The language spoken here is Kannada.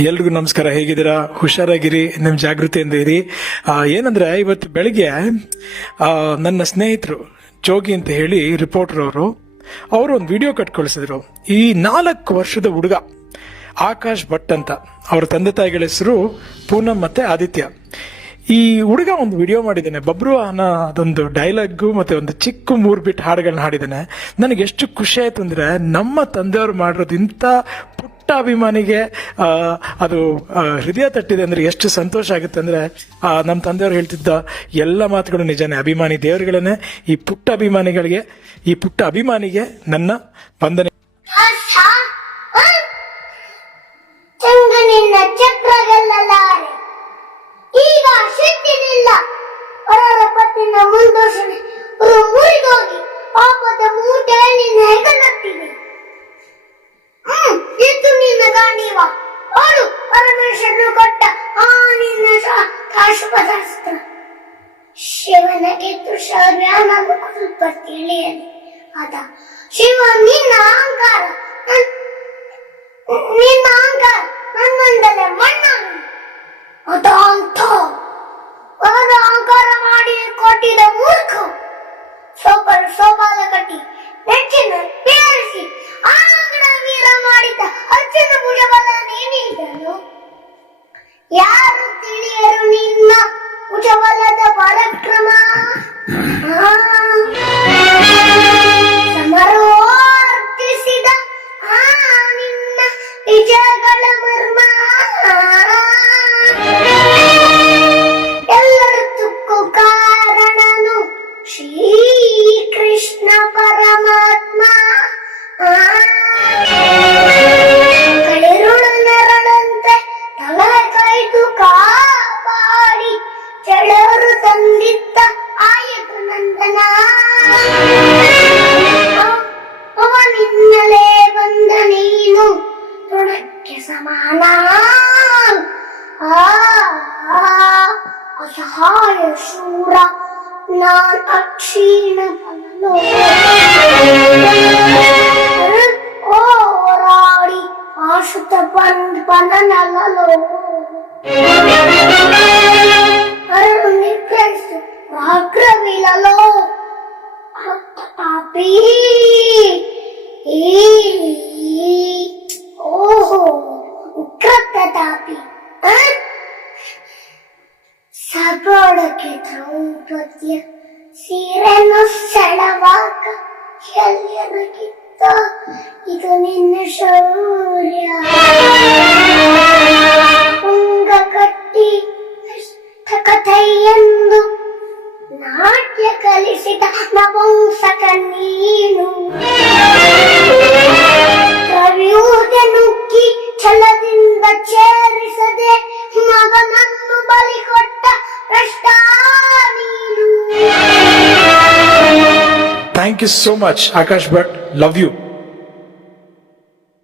ಎಲ್ರಿಗೂ ನಮಸ್ಕಾರ. ಹೇಗಿದ್ದೀರಾ? ಹುಷಾರಾಗಿರಿ, ನಿಮ್ಮ ಜಾಗೃತಿಯಿಂದ ಇರಿ. ಏನಂದ್ರೆ ಇವತ್ತು ಬೆಳಿಗ್ಗೆ ನನ್ನ ಸ್ನೇಹಿತರು ಜೋಗಿ ಅಂತ ಹೇಳಿ ರಿಪೋರ್ಟರ್ ಅವರು ಒಂದು ವಿಡಿಯೋ ಕಳ್ಸಿದ್ರು. ಈ 4 ವರ್ಷದ ಹುಡುಗ ಆಕಾಶ್ ಭಟ್ ಅಂತ, ಅವ್ರ ತಂದೆ ತಾಯಿಗಳ ಹೆಸರು ಪೂನಂ ಮತ್ತೆ ಆದಿತ್ಯ. ಈ ಹುಡುಗ ಒಂದು ವಿಡಿಯೋ ಮಾಡಿದ್ದಾನೆ, ಬಬ್ರು ಅನ್ನೋ ಅದೊಂದು ಡೈಲಾಗು ಮತ್ತೆ ಒಂದು ಚಿಕ್ಕ 3 ಬಿಟ್ ಹಾಡುಗಳನ್ನ ಹಾಡಿದ್ದಾನೆ. ನನಗೆ ಎಷ್ಟು ಖುಷಿ ಆಯ್ತು ಅಂದ್ರೆ, ನಮ್ಮ ತಂದೆಯವರು ಮಾಡಿರೋದು ಇಂಥ ಪುಟ್ಟ ಅಭಿಮಾನಿಗೆ ಅದು ಹೃದಯ ತಟ್ಟಿದೆ ಅಂದ್ರೆ ಎಷ್ಟು ಸಂತೋಷ ಆಗುತ್ತೆ ಅಂದ್ರೆ, ನಮ್ಮ ತಂದೆಯವರು ಹೇಳ್ತಿದ್ದ ಎಲ್ಲ ಮಾತುಗಳು ನಿಜನೇ. ಅಭಿಮಾನಿ ದೇವರುಗಳನ್ನೇ. ಈ ಪುಟ್ಟ ಅಭಿಮಾನಿಗೆ ನನ್ನ ವಂದನೆ. ಈಗ ಶಕ್ತಿನಿಲ್ಲ ಅವರ ಪತ್ತಿನ ಮುಂದೋಷಣೆ ಮುರಿದೋಗಿ ಪಾಪದ ಮೂಟೆ ನಿನ್ನ ಹೆಗಲತ್ತಿದೆ. ಇದು ನಿನ್ನ ಗಾಂಡೀವ ಅವಳು ಪರಮೇಶ್ವರನು ಕೊಟ್ಟ ಆ ನಿನ್ನ ಶಾಶ್ವತಾಸ್ತ್ರ. ಶಿವನ ಗೆದ್ದು ಶೌರ್ಯ ನಮ್ಮ ಸ್ವಲ್ಪ ತಿಳಿಯಲಿ. ಅದ ಶಿವ ನಿನ್ನ ಅಹಂಕಾರ ನನ್ನೊಂದಲೇ ಮಣ್ಣಾಗಿ ಅಹಂಕಾರ ಮಾಡಿ ಕೊಟ್ಟಿದ ಮೂರ್ಖ ಸೋಪಾಲ ಕಟ್ಟಿ ನೆಚ್ಚಿನ ಪೇರಿಸಿ ಆಂಗಣ ವೀರ ಮಾಡಿದ ಅರ್ಜುನ ಭುಜಬಲ ನೀನಿದ್ದನು. ಯಾರು ತಿಳಿಯರು ನಿನ್ನ ಭುಜಬಲದ ಪರಾಕ್ರಮ. ಸಮರೋರ್ತಿಸಿದ ನಿನ್ನ ವಿಜಯಗಳ ಮರ್ಮ. ಎಲ್ಲದಕ್ಕೂ ಕಾರಣನು ಶ್ರೀಕೃಷ್ಣ ಪರಮಾತ್ಮ. ಕಳಿರುಳು ನೆರಳಂತೆ ತಲೆ ಕಾಯ್ದು ಕಾಪಾಡಿ ಚಳರು ತಂದಿದ್ದ ಆಯತು ನಂದನ. ಅವನಿನ್ನಲೇ ಬಂದ ನೀನು ತೃಣಕ್ಕೆ ಸಮಾನ. ಅಸಹಾಯ ಶೂರ ನಾನ್ ಅಕ್ಷೀಣ ಹೋರಾಡಿ ಆಶುತ ಪನನಲ್ಲೋ ಅರಳು ನಿಗ್ರಹಿಸು ರಾಗ್ರವಿಲೋ ಪಾಪಿ. ಓಹೋ ಉಗ್ರತ ತಾಪಿ. ಸಬಳಕ್ಕೆ ದ್ರೌಪದಿಯ ಸೀರೆನು ಸೆಳವಾಗ ಎಲ್ಲಿಯನಗಿತ್ತ ಇದು ನಿನ್ನ ಶೌರ್ಯ. ಉಂಗ ಕಟ್ಟಿ ಕಥೆಯೆಂದು ನಾಟ್ಯ ಕಲಿಸಿದ ನಪುಂಸಕ ನೀನು. ಕವಿಯೂದ ನುಗ್ಗಿ ಛಲದಿಂದ ಚೇರಿಸದೆ ಮಗನನ್ನು ಬಲಿ ಕೊಟ್ಟ ಭ್ರಷ್ಟ ನೀನು. Thank you so much Akash Bhat. Love you.